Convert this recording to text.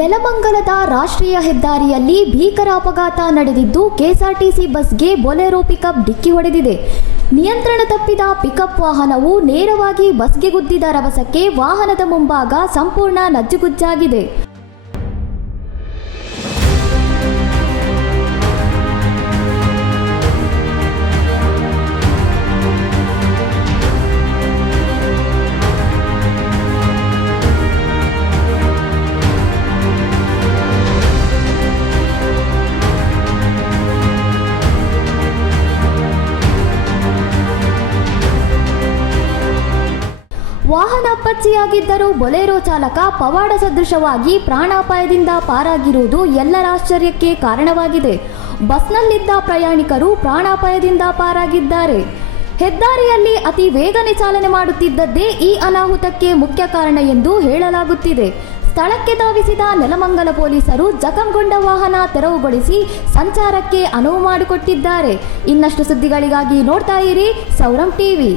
ನೆಲಮಂಗಲದ ರಾಷ್ಟ್ರೀಯ ಹೆದ್ದಾರಿಯಲ್ಲಿ ಭೀಕರ ಅಪಘಾತ ನಡೆದಿದ್ದು ಕೆಎಸ್ಆರ್ಟಿಸಿ ಬಸ್ಗೆ ಬೊಲೆರೋ ಪಿಕಪ್ ಡಿಕ್ಕಿ ಹೊಡೆದಿದೆ. ನಿಯಂತ್ರಣ ತಪ್ಪಿದ ಪಿಕಪ್ ವಾಹನವು ನೇರವಾಗಿ ಬಸ್ಗೆ ಗುದ್ದಿದ ರಭಸಕ್ಕೆ ವಾಹನದ ಮುಂಭಾಗ ಸಂಪೂರ್ಣ ನಜ್ಜುಗುಜ್ಜಾಗಿದೆ. ವಾಹನ ಅಪ್ಪಚ್ಚಿಯಾಗಿದ್ದರೂ ಬೊಲೆರೋ ಚಾಲಕ ಪವಾಡ ಸದೃಶವಾಗಿ ಪ್ರಾಣಾಪಾಯದಿಂದ ಪಾರಾಗಿರುವುದು ಎಲ್ಲರ ಆಶ್ಚರ್ಯಕ್ಕೆ ಕಾರಣವಾಗಿದೆ. ಬಸ್ನಲ್ಲಿದ್ದ ಪ್ರಯಾಣಿಕರು ಪ್ರಾಣಾಪಾಯದಿಂದ ಪಾರಾಗಿದ್ದಾರೆ. ಹೆದ್ದಾರಿಯಲ್ಲಿ ಅತಿ ವೇಗನೆ ಚಾಲನೆ ಮಾಡುತ್ತಿದ್ದದ್ದೇ ಈ ಅನಾಹುತಕ್ಕೆ ಮುಖ್ಯ ಕಾರಣ ಎಂದು ಹೇಳಲಾಗುತ್ತಿದೆ. ಸ್ಥಳಕ್ಕೆ ಧಾವಿಸಿದ ನೆಲಮಂಗಲ ಪೊಲೀಸರು ಜಖಂಗೊಂಡ ವಾಹನ ತೆರವುಗೊಳಿಸಿ ಸಂಚಾರಕ್ಕೆ ಅನುವು ಮಾಡಿಕೊಟ್ಟಿದ್ದಾರೆ. ಇನ್ನಷ್ಟು ಸುದ್ದಿಗಳಿಗಾಗಿ ನೋಡ್ತಾ ಇರಿ ಸೌರಂ ಟಿವಿ.